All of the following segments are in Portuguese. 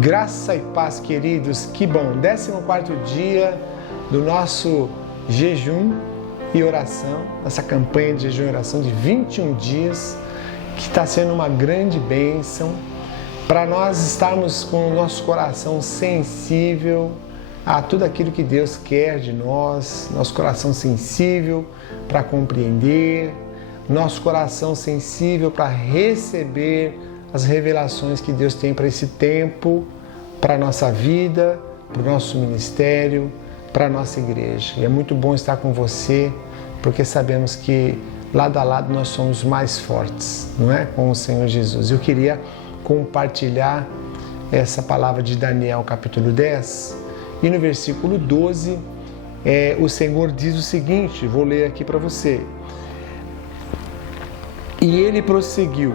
Graça e paz, queridos, que bom! 14º dia do nosso jejum e oração, nossa campanha de jejum e oração de 21 dias, que está sendo uma grande bênção para nós estarmos com o nosso coração sensível a tudo aquilo que Deus quer de nós, nosso coração sensível para compreender, nosso coração sensível para receber as revelações que Deus tem para esse tempo, para a nossa vida, para o nosso ministério, para a nossa igreja. E é muito bom estar com você, porque sabemos que lado a lado nós somos mais fortes, não é? Com o Senhor Jesus. Eu queria compartilhar essa palavra de Daniel, capítulo 10, e no versículo 12, o Senhor diz o seguinte, vou ler aqui para você. E ele prosseguiu: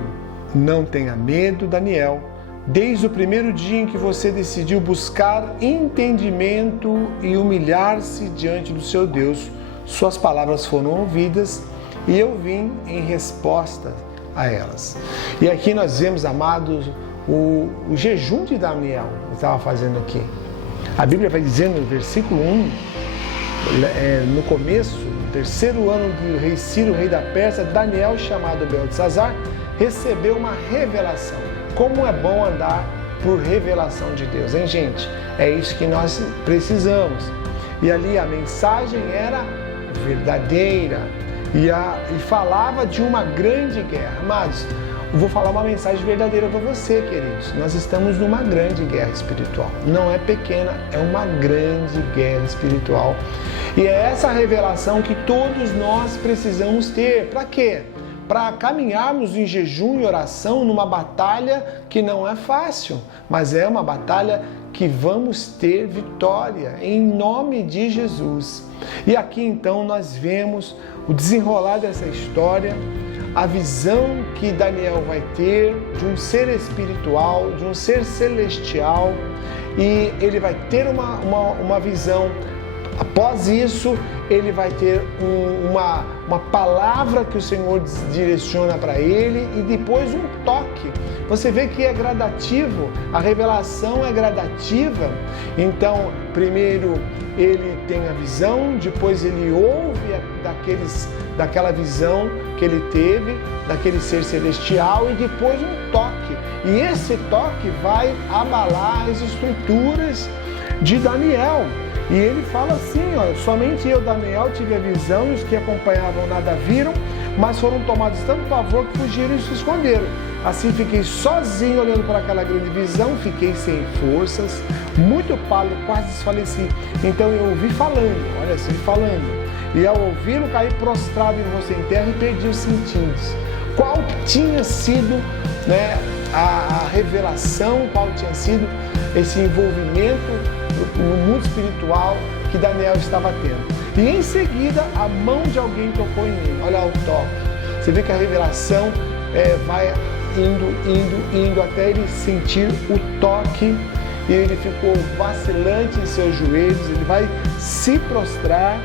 não tenha medo, Daniel. Desde o primeiro dia em que você decidiu buscar entendimento e humilhar-se diante do seu Deus, suas palavras foram ouvidas e eu vim em resposta a elas. E aqui nós vemos, amados, o jejum de Daniel, que estava fazendo aqui. A Bíblia vai dizendo no versículo 1, no começo, no terceiro ano do rei Ciro, rei da Pérsia, Daniel, chamado Beltesazar, recebeu uma revelação. Como é bom andar por revelação de Deus, hein, gente? É isso que nós precisamos. E ali a mensagem era verdadeira e falava de uma grande guerra. Amados, eu vou falar uma mensagem verdadeira para você, queridos. Nós estamos numa grande guerra espiritual. Não é pequena, é uma grande guerra espiritual. E é essa revelação que todos nós precisamos ter. Para quê? Para caminharmos em jejum e oração numa batalha que não é fácil, mas é uma batalha que vamos ter vitória, em nome de Jesus. E aqui então nós vemos o desenrolar dessa história, a visão que Daniel vai ter de um ser espiritual, de um ser celestial, e ele vai ter uma visão. Após isso, ele vai ter uma palavra que o Senhor direciona para ele e depois um toque. Você vê que é gradativo, a revelação é gradativa. Então, primeiro ele tem a visão, depois ele ouve daquela visão que ele teve, daquele ser celestial, e depois um toque. E esse toque vai abalar as estruturas de Daniel. E ele fala assim, olha, somente eu, Daniel, tive a visão e os que acompanhavam nada viram, mas foram tomados tanto pavor que fugiram e se esconderam. Assim fiquei sozinho olhando para aquela grande visão, fiquei sem forças, muito pálido, quase desfaleci. Então eu ouvi falando, olha assim, falando, e ao ouvi-lo caí prostrado em rosto em terra e perdi os sentidos. Qual tinha sido, né, a revelação, qual tinha sido esse envolvimento no mundo espiritual que Daniel estava tendo. E em seguida, a mão de alguém tocou em mim. Olha o toque. Você vê que a revelação vai indo até ele sentir o toque, e ele ficou vacilante em seus joelhos, ele vai se prostrar,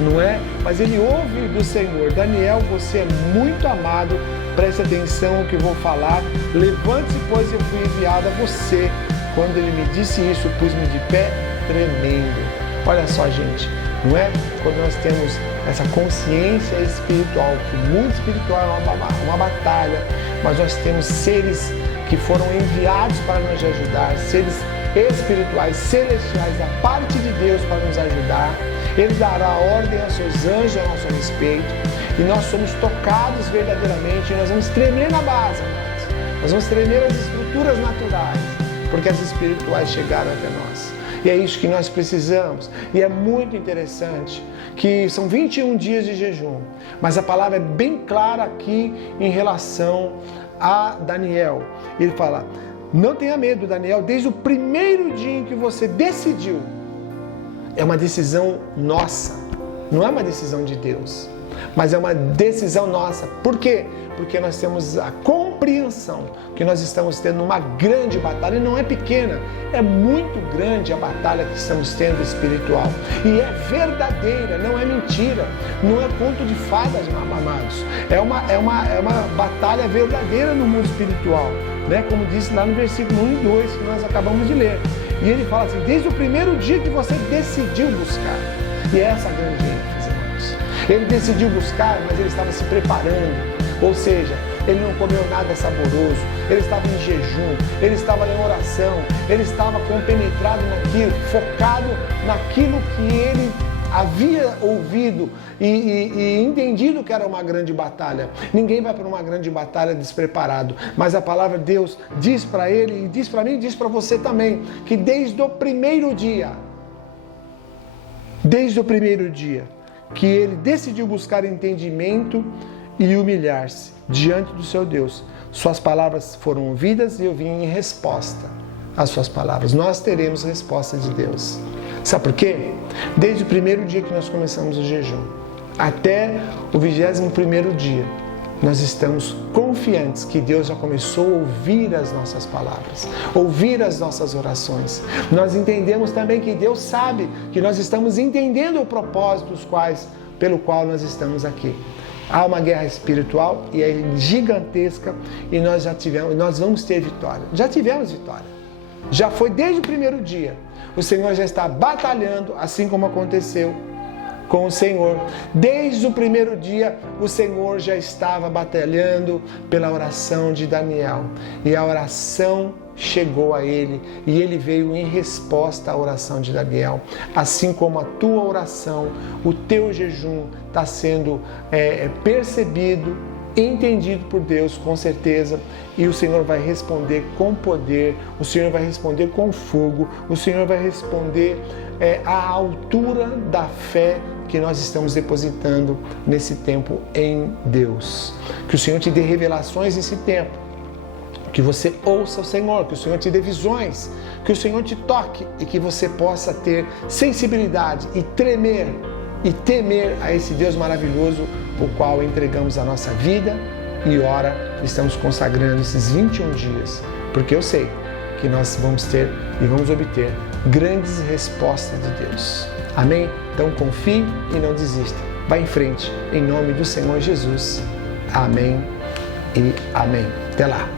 não é? Mas ele ouve do Senhor: Daniel, você é muito amado, preste atenção ao que eu vou falar, levante-se, pois eu fui enviado a você. Quando ele me disse isso, pus-me de pé tremendo. Olha só, gente, não é? Quando nós temos essa consciência espiritual, que o mundo espiritual é uma batalha, mas nós temos seres que foram enviados para nos ajudar, seres espirituais, celestiais, da parte de Deus para nos ajudar. Ele dará ordem aos seus anjos a nosso respeito, e nós somos tocados verdadeiramente, e nós vamos tremer na base, amados. Nós vamos tremer as estruturas naturais, porque as espirituais chegaram até nós. E é isso que nós precisamos. E é muito interessante que são 21 dias de jejum, mas a palavra é bem clara aqui em relação a Daniel. Ele fala: não tenha medo, Daniel, desde o primeiro dia em que você decidiu. É uma decisão nossa, não é uma decisão de Deus, mas é uma decisão nossa. Por quê? Porque nós temos a compreensão que nós estamos tendo uma grande batalha, e não é pequena, é muito grande a batalha que estamos tendo espiritual. E é verdadeira, não é mentira, não é conto de fadas, amados. É uma batalha verdadeira no mundo espiritual. né? Como disse lá no versículo 1 e 2 que nós acabamos de ler. E ele fala assim, desde o primeiro dia que você decidiu buscar. E é essa a grande ênfase, irmãos. Ele decidiu buscar, mas ele estava se preparando. Ou seja, ele não comeu nada saboroso, ele estava em jejum, ele estava em oração, ele estava compenetrado naquilo, focado naquilo que ele havia ouvido e entendido que era uma grande batalha. Ninguém vai para uma grande batalha despreparado, mas a palavra de Deus diz para ele, e diz para mim, e diz para você também, que desde o primeiro dia que ele decidiu buscar entendimento e humilhar-se diante do seu Deus, suas palavras foram ouvidas e eu vim em resposta às suas palavras. Nós teremos resposta de Deus. Sabe por quê? Desde o primeiro dia que nós começamos o jejum até o 21º dia, nós estamos confiantes que Deus já começou a ouvir as nossas palavras, ouvir as nossas orações. Nós entendemos também que Deus sabe que nós estamos entendendo o propósito pelo qual nós estamos aqui. Há uma guerra espiritual e é gigantesca e nós vamos ter vitória. Já tivemos vitória. Já foi desde o primeiro dia. O Senhor já está batalhando, assim como aconteceu com o Senhor. Desde o primeiro dia, o Senhor já estava batalhando pela oração de Daniel. E a oração chegou a ele e ele veio em resposta à oração de Daniel. Assim como a tua oração, o teu jejum está sendo percebido, entendido por Deus, com certeza, e o Senhor vai responder com poder, o Senhor vai responder com fogo, o Senhor vai responder à altura da fé que nós estamos depositando nesse tempo em Deus. Que o Senhor te dê revelações nesse tempo, que você ouça o Senhor, que o Senhor te dê visões, que o Senhor te toque e que você possa ter sensibilidade e tremer e temer a esse Deus maravilhoso, o qual entregamos a nossa vida e ora estamos consagrando esses 21 dias, porque eu sei que nós vamos ter e vamos obter grandes respostas de Deus. Amém? Então confie e não desista. Vá em frente, em nome do Senhor Jesus. Amém e amém. Até lá.